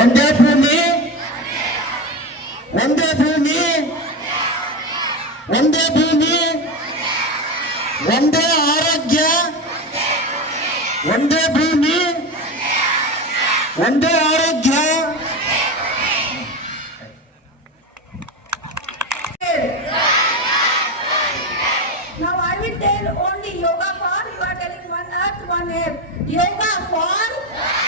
ಒಂದೇ ಭೂಮಿ ಒಂದೇ ಭೂಮಿ ಒಂದೇ ಭೂಮಿ ಒಂದೇ ಆರೋಗ್ಯ ಒಂದೇ ಭೂಮಿ ಒಂದೇ ಆರೋಗ್ಯ Now I will tell only yoga for, you are telling one earth, one air. Yoga for?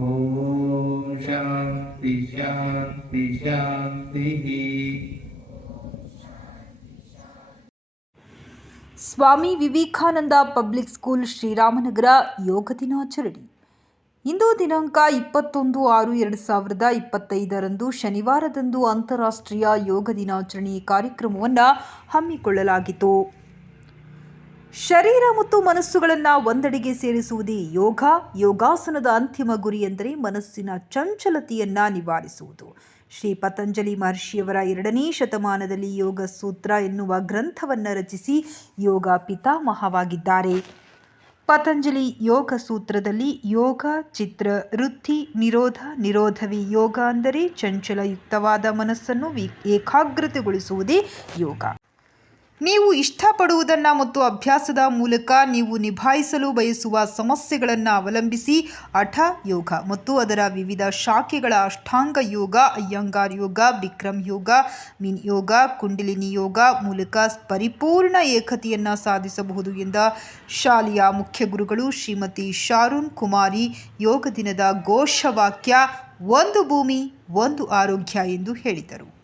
Om ಶಾಂತಿ ಶಾಂತಿ ಶಾಂತಿ ಸ್ವಾಮಿ ವಿವೇಕಾನಂದ ಪಬ್ಲಿಕ್ ಸ್ಕೂಲ್ ಶ್ರೀರಾಮನಗರ ಯೋಗ ದಿನಾಚರಣೆ. ಇಂದು ದಿನಾಂಕ ಇಪ್ಪತ್ತೊಂದು ಆರು ಎರಡು ಸಾವಿರದ ಇಪ್ಪತ್ತೈದರಂದು ಶನಿವಾರದಂದು ಅಂತಾರಾಷ್ಟ್ರೀಯ ಯೋಗ ದಿನಾಚರಣೆ ಕಾರ್ಯಕ್ರಮವನ್ನು ಹಮ್ಮಿಕೊಳ್ಳಲಾಗಿತ್ತು. ಶರೀರ ಮತ್ತು ಮನಸ್ಸುಗಳನ್ನು ಒಂದೆಡೆಗೆ ಸೇರಿಸುವುದೇ ಯೋಗ, ಯೋಗಾಸನದ ಅಂತಿಮ ಗುರಿ ಎಂದರೆ ಮನಸ್ಸಿನ ಚಂಚಲತೆಯನ್ನು ನಿವಾರಿಸುವುದು. ಶ್ರೀ ಪತಂಜಲಿ ಮಹರ್ಷಿಯವರ ಎರಡನೇ ಶತಮಾನದಲ್ಲಿ ಯೋಗ ಸೂತ್ರ ಎನ್ನುವ ಗ್ರಂಥವನ್ನು ರಚಿಸಿ ಯೋಗ ಪಿತಾಮಹವಾಗಿದ್ದಾರೆ. ಪತಂಜಲಿ ಯೋಗ ಸೂತ್ರದಲ್ಲಿ ಯೋಗ, ಚಿತ್ರ, ವೃತ್ತಿ, ನಿರೋಧ, ನಿರೋಧವಿ ಯೋಗ ಅಂದರೆ ಚಂಚಲಯುಕ್ತವಾದ ಮನಸ್ಸನ್ನು ಏಕಾಗ್ರತೆಗೊಳಿಸುವುದೇ ಯೋಗ. ನೀವು ಇಷ್ಟಪಡುವುದನ್ನು ಮತ್ತು ಅಭ್ಯಾಸದ ಮೂಲಕ ನೀವು ನಿಭಾಯಿಸಲು ಬಯಸುವ ಸಮಸ್ಯೆಗಳನ್ನು ಅವಲಂಬಿಸಿ ಅಠ ಯೋಗ ಮತ್ತು ಅದರ ವಿವಿಧ ಶಾಖೆಗಳ ಅಷ್ಟಾಂಗ ಯೋಗ, ಅಯ್ಯಂಗಾರ್ ಯೋಗ ಬಿಕ್ರಮ್ ಯೋಗ, ಮಿನ್ ಯೋಗ, ಕುಂಡಲಿನಿ ಯೋಗ ಮೂಲಕ ಪರಿಪೂರ್ಣ ಏಕತೆಯನ್ನು ಸಾಧಿಸಬಹುದು ಎಂದ ಶಾಲೆಯ ಮುಖ್ಯ ಗುರುಗಳು ಶ್ರೀಮತಿ ಶಾರುನ್ ಕುಮಾರಿ ಯೋಗ ದಿನದ ಘೋಷವಾಕ್ಯ, ಒಂದು ಭೂಮಿ, ಒಂದು ಆರೋಗ್ಯ ಎಂದು ಹೇಳಿದರು.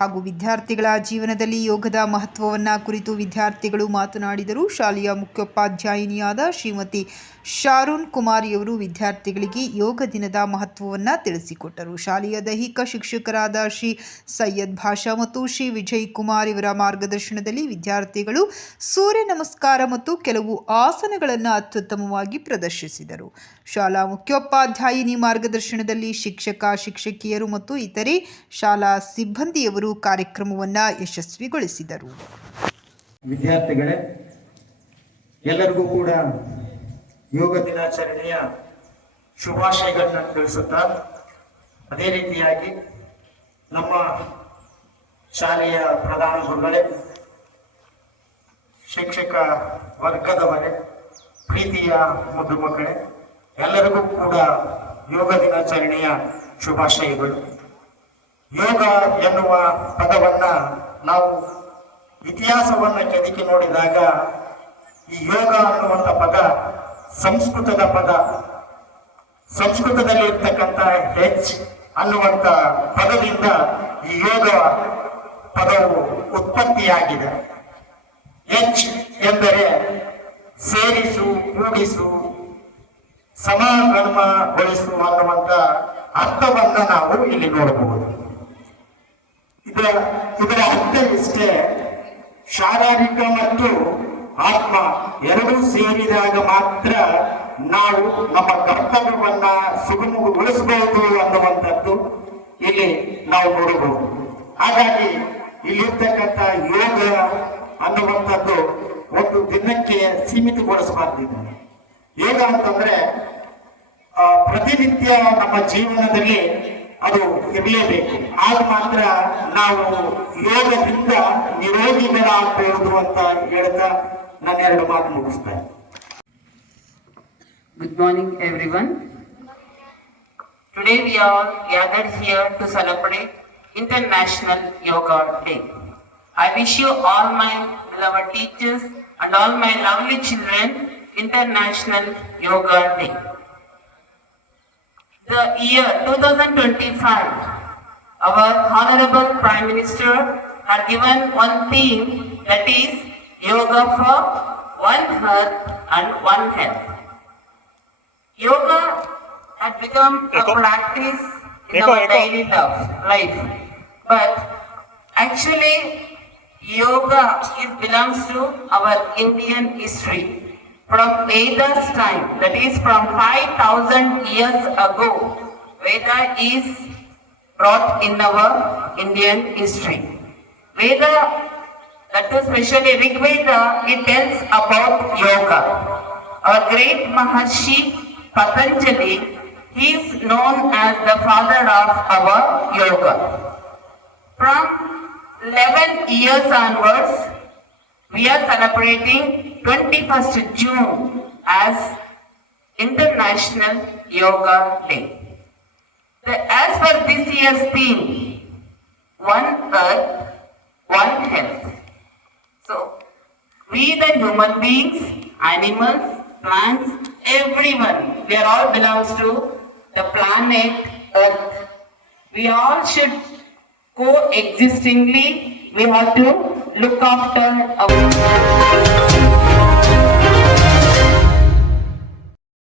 ಹಾಗೂ ವಿದ್ಯಾರ್ಥಿಗಳ ಜೀವನದಲ್ಲಿ ಯೋಗದ ಮಹತ್ವವನ್ನು ಕುರಿತು ವಿದ್ಯಾರ್ಥಿಗಳು ಮಾತನಾಡಿದರು. ಶಾಲೆಯ ಮುಖ್ಯೋಪಾಧ್ಯಾಯಿನಿಯಾದ ಶ್ರೀಮತಿ ಶಾರೂನ್ ಕುಮಾರಿಯವರು ವಿದ್ಯಾರ್ಥಿಗಳಿಗೆ ಯೋಗ ದಿನದ ಮಹತ್ವವನ್ನು ತಿಳಿಸಿಕೊಟ್ಟರು. ಶಾಲೆಯ ದೈಹಿಕ ಶಿಕ್ಷಕರಾದ ಶ್ರೀ ಸೈಯದ್ ಭಾಷಾ ಮತ್ತು ಶ್ರೀ ವಿಜಯ್ ಕುಮಾರ್ ಇವರ ಮಾರ್ಗದರ್ಶನದಲ್ಲಿ ವಿದ್ಯಾರ್ಥಿಗಳು ಸೂರ್ಯ ನಮಸ್ಕಾರ ಮತ್ತು ಕೆಲವು ಆಸನಗಳನ್ನು ಅತ್ಯುತ್ತಮವಾಗಿ ಪ್ರದರ್ಶಿಸಿದರು. ಶಾಲಾ ಮುಖ್ಯೋಪಾಧ್ಯಾಯಿನಿ ಮಾರ್ಗದರ್ಶನದಲ್ಲಿ ಶಿಕ್ಷಕ, ಶಿಕ್ಷಕಿಯರು ಮತ್ತು ಇತರೆ ಶಾಲಾ ಸಿಬ್ಬಂದಿಯವರು ಕಾರ್ಯಕ್ರಮವನ್ನು ಯಶಸ್ವಿಗೊಳಿಸಿದರು. ವಿದ್ಯಾರ್ಥಿಗಳೇ, ಎಲ್ಲರಿಗೂ ಕೂಡ ಯೋಗ ದಿನಾಚರಣೆಯ ಶುಭಾಶಯಗಳನ್ನ ತಿಳಿಸುತ್ತಾ, ಅದೇ ರೀತಿಯಾಗಿ ನಮ್ಮ ಶಾಲೆಯ ಪ್ರಧಾನ ಗುರುಗಳೇ, ಶಿಕ್ಷಕ ವರ್ಗದವರೇ, ಪ್ರೀತಿಯ ಮಧುಮಕ್ಕಳೇ ಮಕ್ಕಳೇ ಎಲ್ಲರಿಗೂ ಕೂಡ ಯೋಗ ದಿನಾಚರಣೆಯ ಶುಭಾಶಯಗಳು. ಯೋಗ ಎನ್ನುವ ಪದವನ್ನ ನಾವು ಇತಿಹಾಸವನ್ನ ಕೆದಕಿ ನೋಡಿದಾಗ ಈ ಯೋಗ ಅನ್ನುವಂಥ ಪದ ಸಂಸ್ಕೃತದ ಪದ, ಸಂಸ್ಕೃತದಲ್ಲಿ ಇರ್ತಕ್ಕಂಥ ಹೆಚ್ ಅನ್ನುವಂಥ ಪದದಿಂದ ಈ ಯೋಗ ಪದವು ಉತ್ಪತ್ತಿಯಾಗಿದೆ. ಹೆಚ್ ಎಂದರೆ ಸೇರಿಸು, ಕೂಡಿಸು, ಸಮಾಗಮಗೊಳಿಸು ಅನ್ನುವಂಥ ಅರ್ಥವನ್ನು ನಾವು ಇಲ್ಲಿ ನೋಡಬಹುದು. ಇದರ ಇದರ ಅರ್ಥವಿಷ್ಟೇ ಶಾರೀರಿಕ ಮತ್ತು ಆತ್ಮ ಎರಡೂ ಸೇರಿದಾಗ ಮಾತ್ರ ನಾವು ನಮ್ಮ ಕರ್ತವ್ಯವನ್ನ ಸುಗಮಗೊಳಿಸಬಹುದು ಅನ್ನುವಂಥದ್ದು ಇಲ್ಲಿ ನಾವು ನೋಡಬಹುದು. ಹಾಗಾಗಿ ಇಲ್ಲಿರ್ತಕ್ಕಂಥ ಯೋಗ ಅನ್ನುವಂಥದ್ದು ಒಂದು ದಿನಕ್ಕೆ ಸೀಮಿತಗೊಳಿಸಬಾರ್ದಿದೆ. ಯೋಗ ಅಂತಂದ್ರೆ ಪ್ರತಿನಿತ್ಯ ನಮ್ಮ ಜೀವನದಲ್ಲಿ ಅದು ಇರಲೇಬೇಕು ಆಗ ಮಾತ್ರ ನಾವು ಯೋಗದಿಂದ ನಿರೋಗಿಗಳಾಗಬಹುದು ಅಂತ ಹೇಳ್ತಾ ನನ್ನ ಎರಡು ಮಾತು ಮುಗಿಸ್ತಾ. Good morning, everyone. Today we are gathered here to celebrate International Yoga Day. I wish you all my beloved teachers, and all my lovely children, International Yoga Day. The year 2025, our Honorable Prime Minister had given one theme that is Yoga for One Earth and One Health. Yoga had become a practice in our daily love, life. But actually, yoga is belongs to our Indian history. From Veda's time, that is from 5000 years ago, Veda is brought in our Indian history. Veda, that is especially Rig Veda, it tells about yoga. Our great Maharshi Patanjali, he is known as the father of our yoga. From 11 years onwards, we are celebrating 21st June as International Yoga Day. The- as per this year's theme, One Earth, One Health. So, we the human beings, animals, plants, everyone, we are all belongs to the planet Earth. We all should coexistingly, we have to look after our